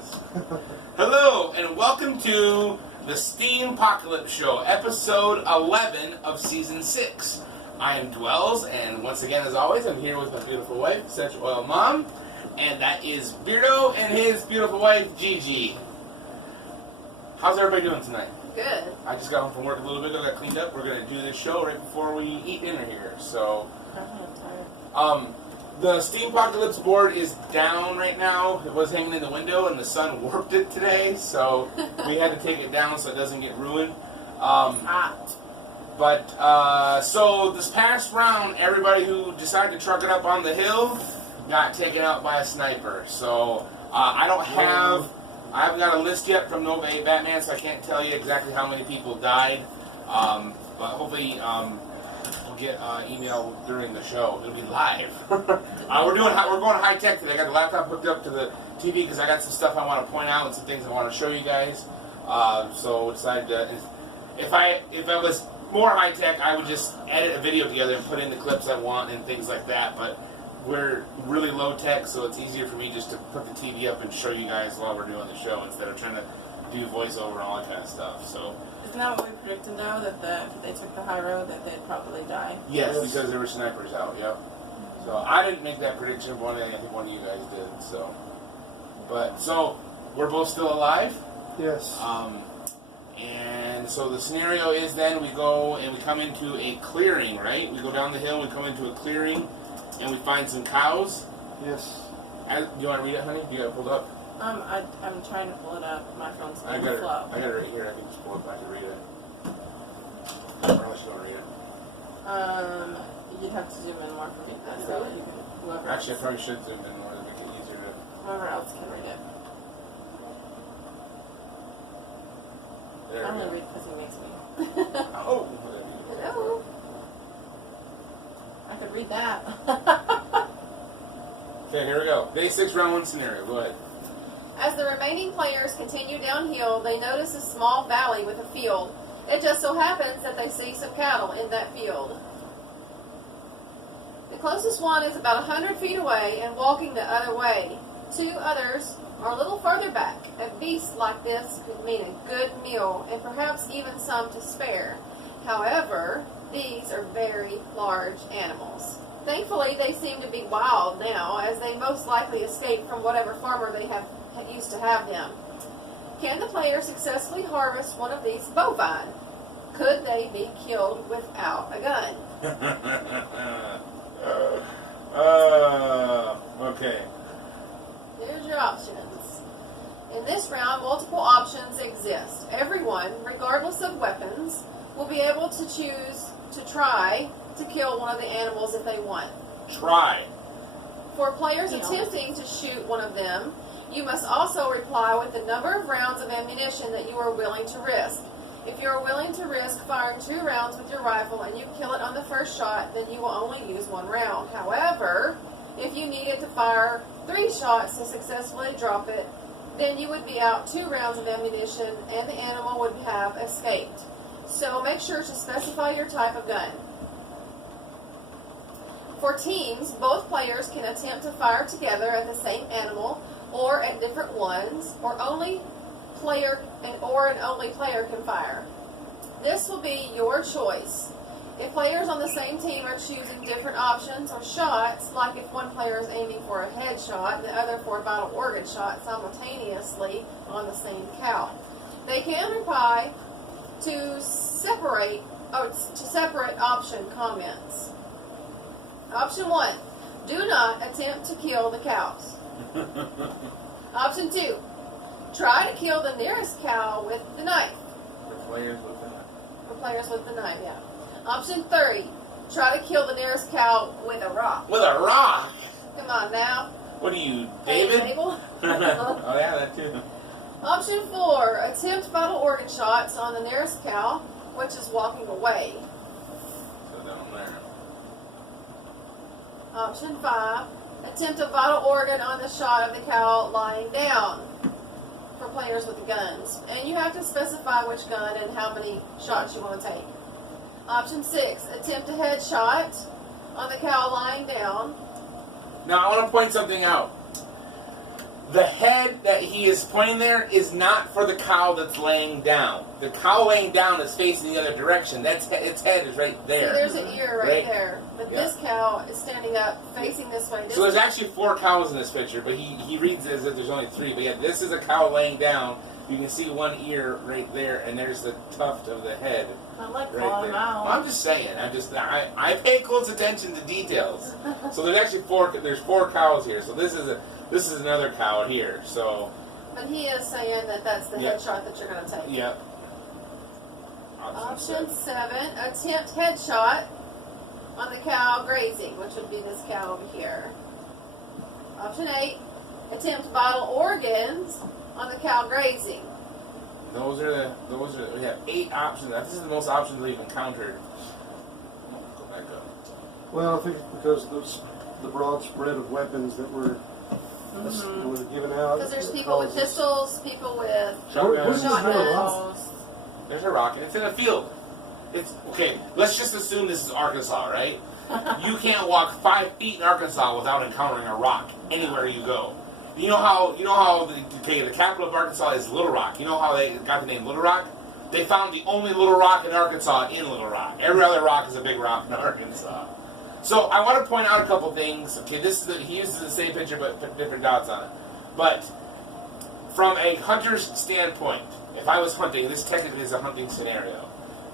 is. Hello, and welcome to the Steem-Pocalypse Show, episode 11 of season 6. I am Dwells, and once again, as always, I'm here with my beautiful wife, Essential Oil Mom, and that is Beardo and his beautiful wife, Gigi. How's everybody doing tonight? Good. I just got home from work a little bit ago, got cleaned up. We're going to do this show right before we eat dinner here, so... I'm tired. The Steem-Pocalypse board is down right now. It was hanging in the window, and the sun warped it today, so we had to take it down so it doesn't get ruined. It's hot. But, so this past round, everybody who decided to truck it up on the hill got taken out by a sniper. So, I haven't got a list yet from No Batman, so I can't tell you exactly how many people died. But hopefully, we'll get email during the show. It'll be live. We're going high tech today. I got the laptop hooked up to the TV because I got some stuff I want to point out and some things I want to show you guys. So decided to, if I was more high tech, I would just edit a video together and put in the clips I want and things like that. But we're really low tech, so it's easier for me just to put the TV up and show you guys while we're doing the show instead of trying to do voiceover and all that kind of stuff. So. Isn't that what we predicted, though, that if they took the high road, that they'd probably die? Yes, because there were snipers out, yep. So I didn't make that prediction, but I think one of you guys did, so. So, we're both still alive? Yes. And so the scenario is then we go and we come into a clearing, right? We go down the hill, we come into a clearing, and we find some cows. Yes. Do you want to read it, honey? You got it pulled up? I'm trying to pull it up. My phone's I on got the it. flow. I got it right here. I can just pull it back and read it. Unless you want to read it. You'd have to zoom in more for me, so you can, whoever Actually, I probably should zoom in more to make it easier to... whoever else can read it. There I we only go. read because he makes me. Oh! Hello. I could read that. Okay, here we go. Day 6, round 1 scenario. Go ahead. As the remaining players continue downhill, they notice a small valley with a field. It just so happens that they see some cattle in that field. The closest one is about 100 feet away and walking the other way. 2 others are a little farther back. A beast like this could mean a good meal and perhaps even some to spare. However, these are very large animals. Thankfully, they seem to be wild now, as they most likely escaped from whatever farmer they had used to have them. Can the player successfully harvest one of these bovine? Could they be killed without a gun? Okay. Here's your options. In this round, multiple options exist. Everyone, regardless of weapons, will be able to choose to try to kill one of the animals if they want. Try. For players attempting to shoot one of them, you must also reply with the number of rounds of ammunition that you are willing to risk. If you are willing to risk firing 2 rounds with your rifle and you kill it on the first shot, then you will only use 1 round. However, if you needed to fire 3 shots to successfully drop it, then you would be out 2 rounds of ammunition and the animal would have escaped. So make sure to specify your type of gun. For teams, both players can attempt to fire together at the same animal or at different ones, or an only player can fire. This will be your choice. If players on the same team are choosing different options or shots, like if one player is aiming for a headshot and the other for a vital organ shot simultaneously on the same cow, they can reply to separate option comments. Option 1, do not attempt to kill the cows. Option 2, try to kill the nearest cow with the knife. For players with the knife. For players with the knife, yeah. Option 3, try to kill the nearest cow with a rock. With a rock? Come on now. What are you, David? Hey, Oh yeah, that too. Option 4, attempt vital organ shots on the nearest cow, which is walking away. So down there. Option 5, attempt a vital organ on the shot of the cow lying down for players with the guns. And you have to specify which gun and how many shots you want to take. Option 6, attempt a headshot on the cow lying down. Now, I want to point something out. The head that he is pointing there is not for the cow that's laying down. The cow laying down is facing the other direction. Its head is right there. See, there's an ear right there. But Yeah. this cow is standing up, facing this way. So there's actually 4 cows in this picture, but he reads it as if there's only 3. But yeah, this is a cow laying down. You can see one ear right there, and there's the tuft of the head. I like Right calling there. them out. Well, I'm just saying. I pay close attention to details. So there's actually 4. There's 4 cows here. So this is another cow here. So. But he is saying that that's the headshot that you're going to take. Yep. Option 7, attempt headshot on the cow grazing, which would be this cow over here. Option 8, attempt vital organs on the cow grazing. We have 8 options. This is the most options we've encountered. Go back up. Well, I think it's because the broad spread of weapons that were given out. Because there's people with pistols, people with Shotguns. shotguns. There's a rocket. It's in a field. It's okay. Let's just assume this is Arkansas, right? You can't walk 5 feet in Arkansas without encountering a rock anywhere you go. You know how the capital of Arkansas is Little Rock. You know how they got the name Little Rock? They found the only little rock in Arkansas in Little Rock. Every other rock is a big rock in Arkansas. So I want to point out a couple things. Okay, he uses the same picture but put different dots on it. But from a hunter's standpoint, if I was hunting, this technically is a hunting scenario.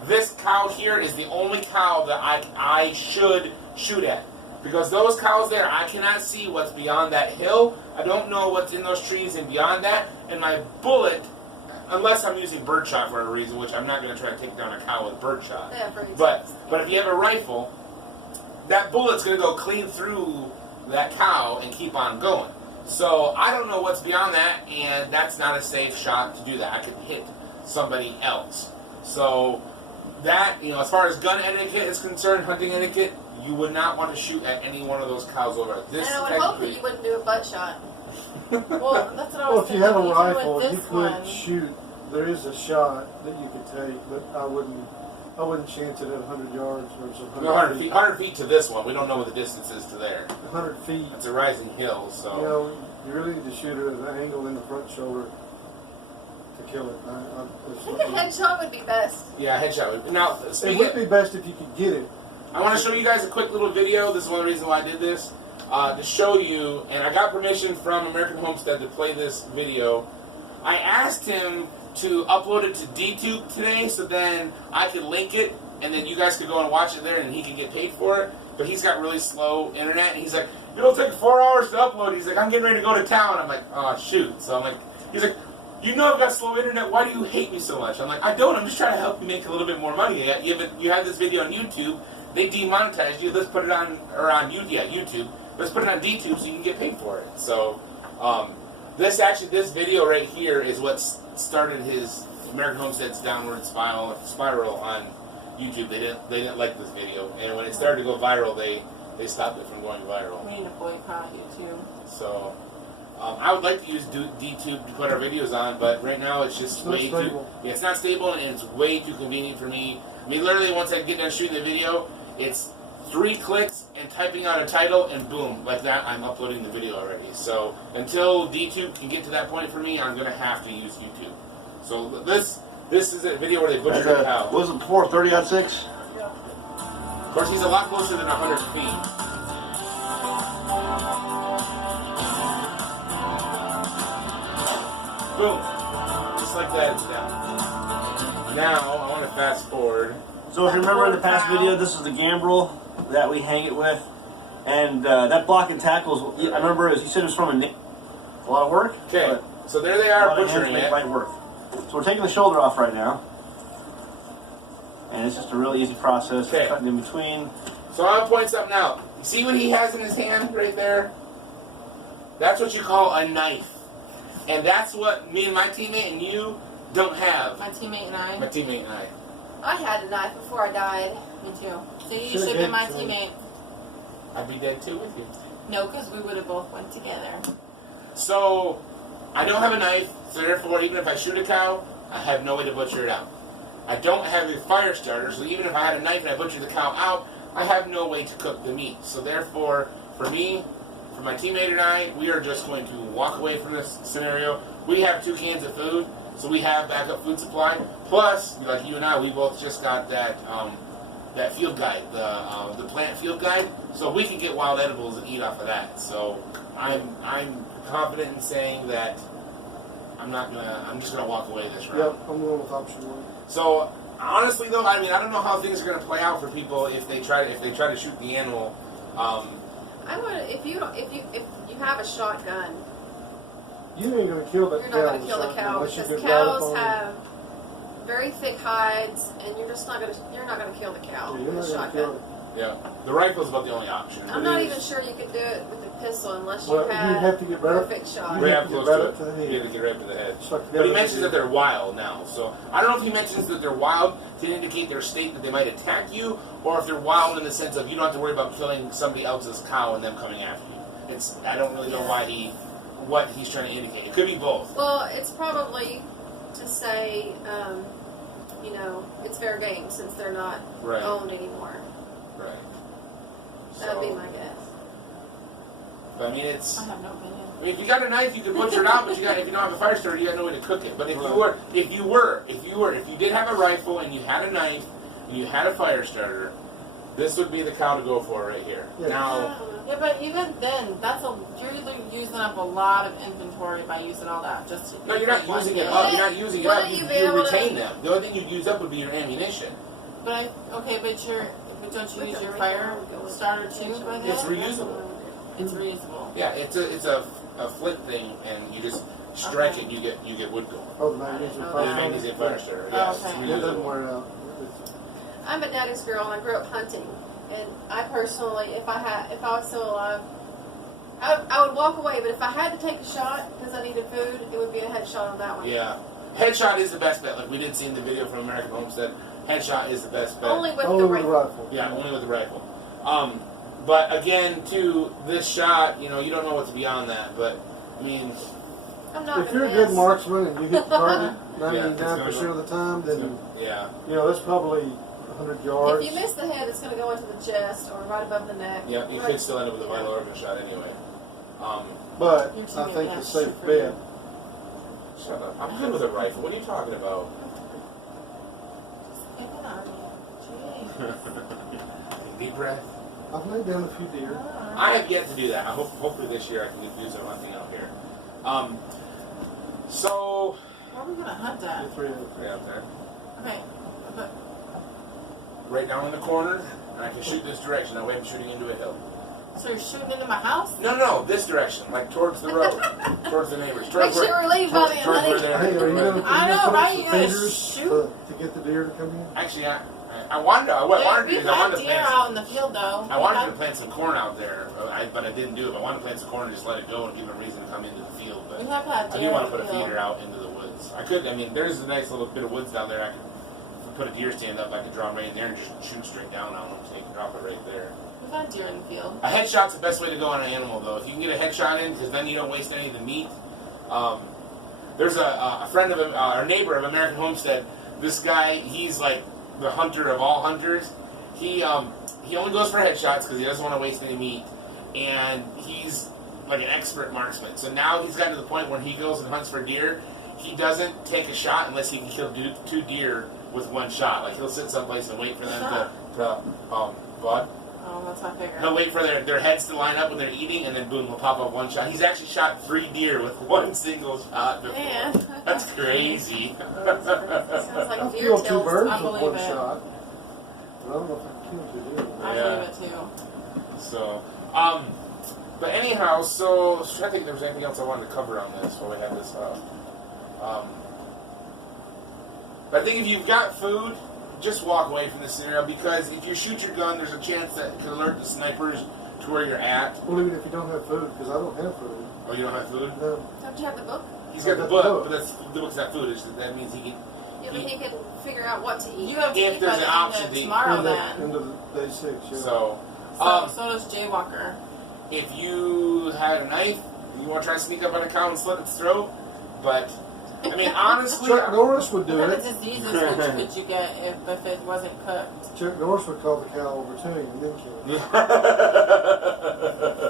This cow here is the only cow that I should shoot at. Because those cows there, I cannot see what's beyond that hill. I don't know what's in those trees and beyond that. And my bullet, unless I'm using birdshot for a reason, which I'm not going to try to take down a cow with birdshot. Yeah, but if you have a rifle, that bullet's going to go clean through that cow and keep on going. So I don't know what's beyond that, and that's not a safe shot to do that. I could hit somebody else. So that, as far as gun etiquette is concerned, hunting etiquette, you would not want to shoot at any one of those cows over there. And I would hope that you wouldn't do a butt shot. Well, that's what I Well, was if you have a thinking, even rifle, with you this could one. shoot. There is a shot that you could take, but I wouldn't chance it at 100 yards or something. 100 feet to this one. We don't know what the distance is to there. 100 feet. It's a rising hill, so. You really need to shoot it at an angle in the front shoulder to kill it. I think a headshot would be best. Yeah, headshot. Now, It would be best if you could get it. I want to show you guys a quick little video. This is one of the reasons why I did this. To show you, and I got permission from American Homestead to play this video. I asked him to upload it to DTube today, so then I could link it, and then you guys could go and watch it there, and he can get paid for it. But he's got really slow internet, and he's like, it'll take 4 hours to upload. He's like, I'm getting ready to go to town. I'm like, oh, shoot. So I'm like, he's like, I've got slow internet. Why do you hate me so much? I'm like, I don't. I'm just trying to help you make a little bit more money. You have this video on YouTube. They demonetized you. Let's put it on, YouTube. Let's put it on DTube so you can get paid for it. So, this video right here is what started his American Homestead's downward spiral on YouTube. They didn't like this video, and when it started to go viral, they stopped it from going viral. We need to boycott YouTube. So, I would like to use DTube to put our videos on, but right now it's just way too. Yeah, it's not stable, and it's way too convenient for me. I mean, literally, once I get done shooting the video, it's 3 clicks and typing out a title, and boom, like that, I'm uploading the video already. So until DTube can get to that point for me, I'm gonna have to use YouTube. So this is a video where they butchered a cow. Wasn't 430-6? Of course, he's a lot closer than 100 feet. Boom, just like that, it's down. Now I want to fast forward. So if you remember in the past video, this is the gambrel that we hang it with. And that block and tackles, I remember you said it was from a lot of work. Okay, so there they are butchering it. Light work. So we're taking the shoulder off right now. And it's just a really easy process. Okay. Cutting in between. So I'm going to point something out. See what he has in his hand right there? That's what you call a knife. And that's what me and my teammate and you don't have. My teammate and I. My teammate and I. I had a knife before I died. Me too. So you should have been my teammate. I'd be dead too with you. No, because we would have both went together. So, I don't have a knife, so therefore, even if I shoot a cow, I have no way to butcher it out. I don't have a fire starter, so even if I had a knife and I butchered the cow out, I have no way to cook the meat. So therefore, for me, for my teammate and I, we are just going to walk away from this scenario. We have 2 cans of food, so we have backup food supply. Plus, like you and I, we both just got that that field guide, the plant field guide, so we can get wild edibles and eat off of that. So I'm confident in saying that I'm just gonna walk away this round. Yep, I'm going with option 1. So honestly, though, I mean, I don't know how things are going to play out for people if they try to shoot the animal. I would if you have a shotgun, You ain't gonna kill that you're cow. not going to kill the cow unless you because get right up cows on- have very thick hides, and you're not going to kill the cow Yeah, you're with a not gonna kill shotgun. it. Yeah, the rifle's about the only option. I'm not even sure you could do it with a pistol unless you Well, had you have to get right up. perfect shot. You Right have up to get close right to up to the it. head. You have to get right up to the head. It's like the But he other mentions that video. they're wild now, so I don't know if he mentions that they're wild to indicate their state that they might attack you, or if they're wild in the sense of you don't have to worry about killing somebody else's cow and them coming after you. I don't really know what he's trying to indicate. It could be both. Well, it's probably to say, it's fair game since they're not Right. owned anymore. Right. That would be So, my guess. but I mean, it's. I have no opinion. I mean, if you got a knife, you can butcher it out, but if you don't have a fire starter, you got no way to cook it. But if you did have a rifle and you had a knife and you had a fire starter, this would be the cow to go for right here. Yeah. Now, Yeah, but even then, you're using up a lot of inventory by using all that. no, you're not using it up. You're not using it up. Wouldn't You, you be you able to- retain them. The only thing you'd use up would be your ammunition. But don't you use your fire starter too? By then? It's reusable. It's reusable. Yeah, it's a flint thing, and you just strike it, and you get wood going. Oh, the magnesium Oh, The fire. magnesium fire starter. Oh, Yes, okay. it's It doesn't reusable. wear out. I'm a daddy's girl, and I grew up hunting. And I personally, if I was still alive, I would walk away. But if I had to take a shot because I needed food, it would be a headshot on that one. Yeah, headshot is the best bet. Like we did see in the video from American Homestead, headshot is the best bet. Only with Only the with the rifle. rifle. Yeah, only with the rifle. But again, too, this shot, you don't know what's beyond that. But I mean, I'm not If gonna you're a good miss. marksman and you hit the target Yeah, 99% of the time, then yeah, that's probably 100 yards. If you miss the head, it's going to go into the chest or right above the neck. yeah, you could still end up with a vital organ shot anyway. But Your I teammate think has the safe shit for bet. Shut up. I'm good with a rifle. What are you talking about? Deep breath. I've laid down a few deer. I have yet to do that. Hopefully this year I can do some hunting out here. So Where are we gonna hunt at? The three of them. right out there, Okay, but right down in the corner, and I can shoot this direction. That way I'm shooting into a hill. so you're shooting into my house? No, this direction, like towards the road, towards the neighbors. Make Towards sure where- you leave by towards- then, towards where honey. they're- Hey, are you gonna, I know, put right? up some You gotta feeders shoot. to get the deer to come in? Actually, I wanted to. What I wanted to do We've is I wanted had to deer plant. out in the field though. I wanted to plant some corn out there, but I didn't do it. I wanted to plant some corn and just let it go and give them a reason to come into the field. But We have had I deer do want in to the put a field. feeder out into the woods. I could. I mean, there's a nice little bit of woods down there. I could put a deer stand up. I could draw them right in there and just shoot straight down on them. So you can drop it right there. We've had deer in the field. A headshot's the best way to go on an animal, though. If you can get a headshot in, because then you don't waste any of the meat. There's a friend of our neighbor of American Homestead. This guy, he's like the hunter of all hunters. He only goes for headshots because he doesn't want to waste any meat, and he's like an expert marksman. So now he's gotten to the point where he goes and hunts for deer. He doesn't take a shot unless he can kill 2 deer with 1 shot. Like he'll sit someplace and wait for them to what? Oh, that's my favorite. He'll wait for their heads to line up when they're eating, and then boom, he'll pop up 1 shot. He's actually shot 3 deer with 1 single shot before. Man. That's crazy. Sounds like I deer killed 2 tails. birds I with believe 1 it. shot. But I don't know if I killed 2 deer. I Yeah. believe it too. So, but anyhow, so I think there was anything else I wanted to cover on this while we had this up. But I think if you've got food, just walk away from this scenario, because if you shoot your gun, there's a chance that it can alert the snipers to where you're at. Well, even if you don't have food, because I don't have food. Oh, you don't have food? No. Don't you have the book? He's got the That's book, the book. but the book's not food. That means he can. Yeah, but he can figure out what to eat. You have to If eat there's by an the option end of to eat. tomorrow End then. of day 6, yeah. So, So does Jaywalker. if you had a knife, you want to try to sneak up on a cow and slit its throat, but I mean, honestly, Chuck Norris would do What kind it. of diseases would you get if it wasn't cooked? Chuck Norris would call the cow over to him and then kill it.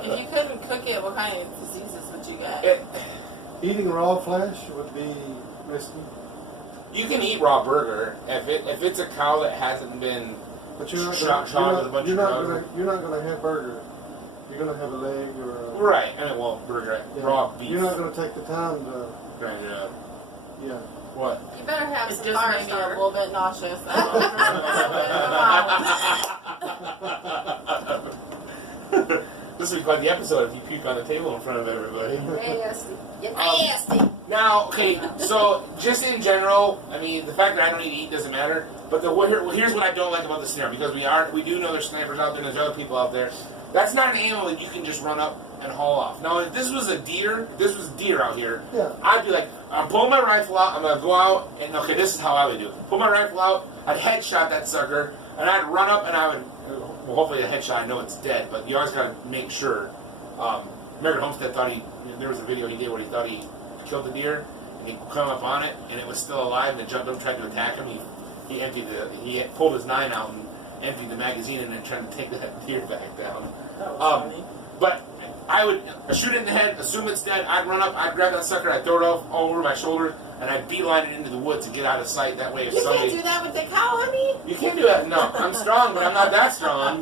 If you couldn't cook it, what kind of diseases would you get? Eating raw flesh would be risky. You can eat raw burger if it's a cow that hasn't been. But you're not Shot with a bunch of drugs. you're not gonna have burger. You're gonna have a leg or a Right. I mean, well, burger, yeah. raw beef. You're not gonna take the time to Grind it up. yeah. What? You better have It some just fire made me a starter. little bit nauseous. This would be quite the episode if you puke on the table in front of everybody. Nasty. You're nasty. Now, okay, so just in general, I mean, the fact that I don't need to eat doesn't matter. But here's what I don't like about the snare, because we do know there's snipers out there, there's other people out there. That's not an animal that you can just run up and haul off. Now, if this was a deer, if this was deer out here, Yeah. I'd be like, I'm pulling my rifle out, I'm gonna go out, and okay, this is how I would do it. Pull my rifle out, I'd headshot that sucker, and I'd run up and I would, well, hopefully a headshot, I know it's dead, but you always gotta make sure. Merritt Homestead thought there was a video he did where he thought he killed the deer, and he come up on it, and it was still alive, and it jumped up, tried to attack him. He pulled his 9 out and emptied the magazine, and then tried to take that deer back down. That was funny. But I would shoot it in the head, assume it's dead. I'd run up, I'd grab that sucker, I'd throw it off all over my shoulders, and I'd beeline it into the woods to get out of sight. That way, if You can't somebody do that with the cow, honey. you can't do that. No, I'm strong, but I'm not that strong.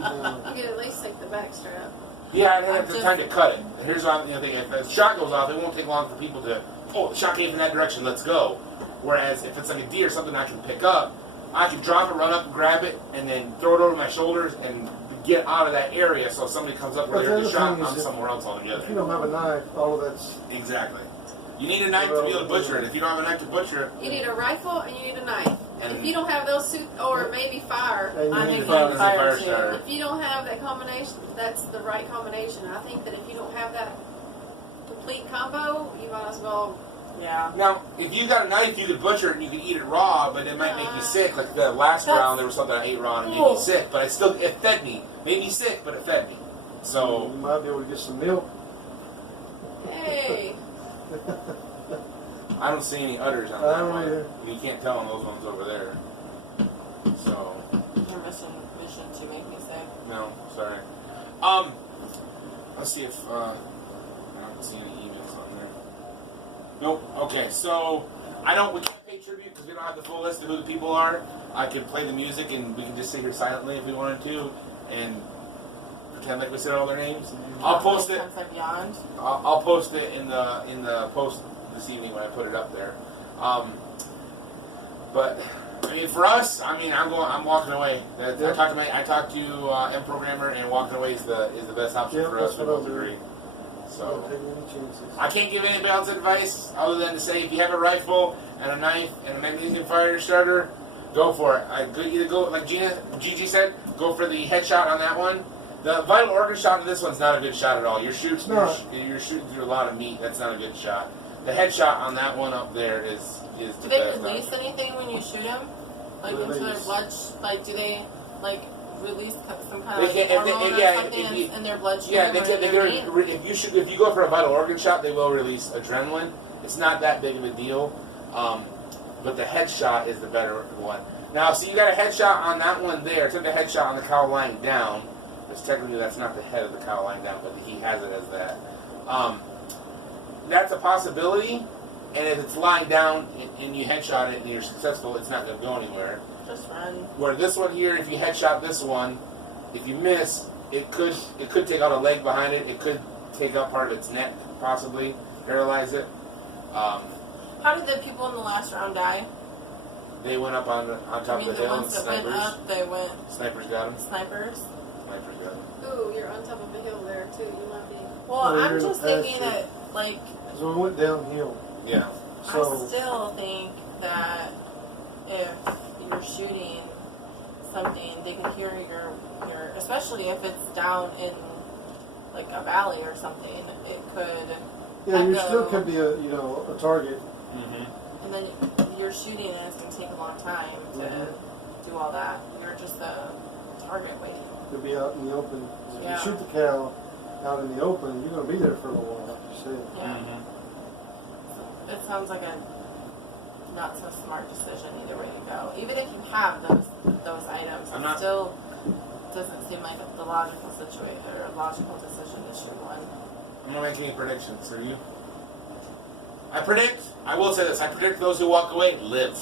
You could at least take the back strap. Yeah, I don't have the time to cut it. And here's what I'm thinking: if the shot goes off, it won't take long for people to, oh, the shot came from that direction, let's go. Whereas if it's like a deer, something I can pick up, I can drop it, run up, grab it, and then throw it over my shoulders and get out of that area. So if somebody comes up where But they heard the the shot, other thing I'm is somewhere else If you altogether. don't have a knife, all of that's Exactly. You need a knife to be able to butcher it. If you don't have a knife to butcher it, You need a rifle and you need a knife. And- If you don't have those two, or maybe fire. and I you think need fire to fire too. starter. If you don't have that combination, that's the right combination. I think that if you don't have that complete combo, you might as well. Yeah. now, if you got a knife, you could butcher it and you could eat it raw, but it might make you sick. Like the last That's- round, there was something I ate raw and it made me sick, but it fed me. Made me sick, but it fed me. So, you might be able to get some milk. Hey, I don't see any udders on I that don't one. either. You can't tell on those ones over there. So, You're missing vision to make me sick. no, sorry. Let's see if, I don't see any emails on there. Nope, okay, so, we can't pay tribute because we don't have the full list of who the people are. I could play the music and we can just sit here silently if we wanted to and pretend like we said all their names. I'll post it. Sunset Beyond. I'll post it in the post this evening when I put it up there. But I mean, for us, I mean, I'm walking away. I talked to M Programmer, and walking away is the best option Yeah, for us. that's We what both I'll do. agree. Don't So take any chances. I can't give anybody else advice other than to say if you have a rifle and a knife and a magnesium fire starter, go for it. Either go like Gigi said, go for the headshot on that one. The vital organ shot on this one's not a good shot at all. You're shooting through a lot of meat. That's not a good shot. The headshot on that one up there is Do the they best. release anything when you shoot them? Like into their Release. blood? Like, do they like release some kind They of can- if they- hormone yeah, or something if you- in their bloodstream? Yeah, they or can. in their meat? If you go for a vital organ shot, they will release adrenaline. It's not that big of a deal, but the headshot is the better one. Now, so you got a headshot on that one there. Took the headshot on the cow lying down. Because technically that's not the head of the cow lying down, but he has it as that. That's a possibility. And if it's lying down and you headshot it and you're successful, it's not going to go anywhere. Just run. Where this one here, if you headshot this one, if you miss, it could take out a leg behind it. It could take out part of its neck, possibly paralyze it. How did the people in the last round die? They went up on top I mean, of the the hill and ones that went snipers. up, they went Snipers got them. snipers. Snipers got them. ooh, you're on top of a hill there too. You might be. Well, Oh, you're I'm in the just thinking pasture. that, like, So we went downhill. Yeah. I So still think that if you're shooting something, they can hear your especially if it's down in like a valley or something, it could yeah, you echo. still could be a target. Mm-hmm. And then you're shooting and it's going to take a long time to do all that. You're just a target waiting. To be out in the open. If Yeah. you shoot the cow out in the open, you're gonna be there for a little while. Like you said. Yeah. Mm-hmm. It sounds like a not so smart decision either way to go. Even if you have those items, it still doesn't seem like the logical situation or logical decision to shoot one. I'm not making any predictions. Are you? I will say this, I predict those who walk away live.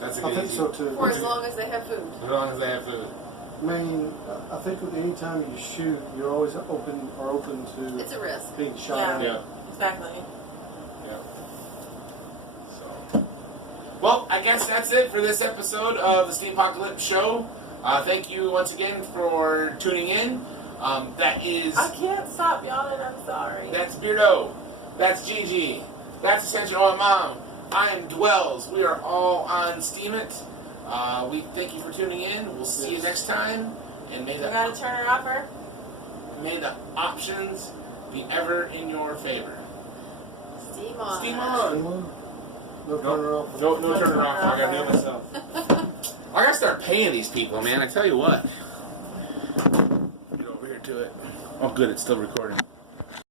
That's a good I think so too. For as long as they have food. As long as they have food. I mean, I think with any time you shoot, you're always open to It's a risk. being shot at. Yeah. Exactly. Yeah. So, well, I guess that's it for this episode of the Steem-Pocalypse show. Thank you once again for tuning in. That is. I can't stop yawning. I'm sorry. That's Beardo. That's Gigi. That's Essential Oil Mom. I am Dwells. We are all on Steam It. We thank you for tuning in. We'll see you next time. And may You got a Turner offer? may the options be ever in your favor. Steam on. Steam on. Anyone? No turner off. No turner off. I gotta do it myself. I gotta start paying these people, man. I tell you what. Get over here to it. Oh, good. It's still recording.